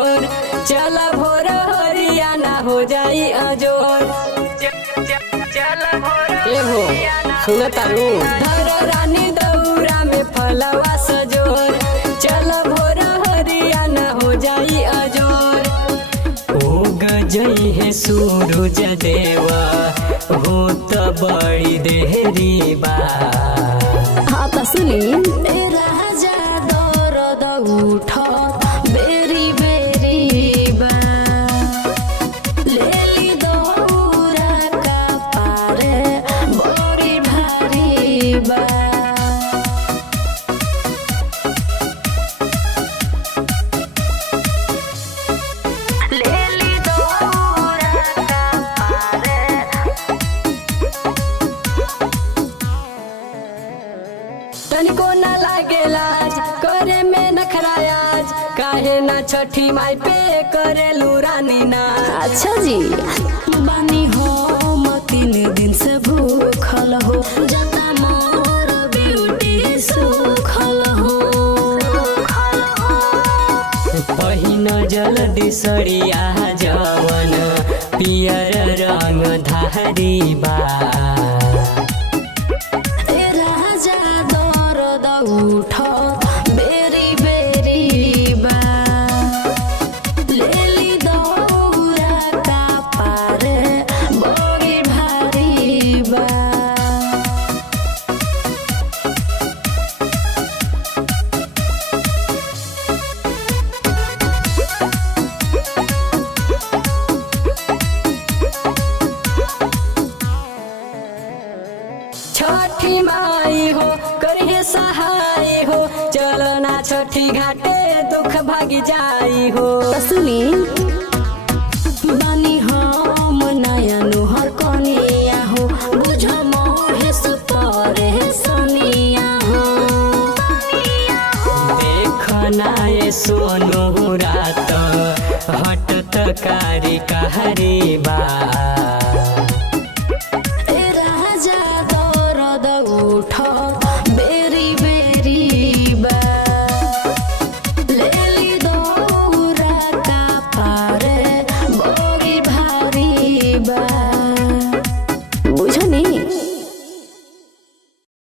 अजोर, चल भोर हरियाणा हो जाई अजोर। एहो सुन तारू धर रानी दौरा में फलवा सजोर, चल भोर हरियाणा हो जाई अजोर। उग जई है सूरज देवा हो त बड़ी देहरी बा। हाँ तो सुनी राजा दर्द उठ बेरी बेरी बा, लेली दौरा का पारे बड़ी भारी बा। लेली दौरा का पारे तनिको न लागे लाज करे में नखरायाज, काहे ना छठी माई पे करे लुरानी ना। अच्छा जी बानी हो म 3 दिन से भूखल हो, जता मोर ब्यूटी सुखल हो। पहिन जल्दी सड़िया जवन पियर रंग धारी बा। राजा दर्द उठ बेरी बेरी बा, लेली दौरा का पारे बड़ी भारी बा। छठी माई हो करिए सहाय हो, चलो ना छठी घाटे दुख भाग जाई हो। सुनी बानी हम नया नुहर कनिया हो, बुझ मोहेश परे सनिया हो। देखना ये सोनू रात हटत कारी कहरी बा।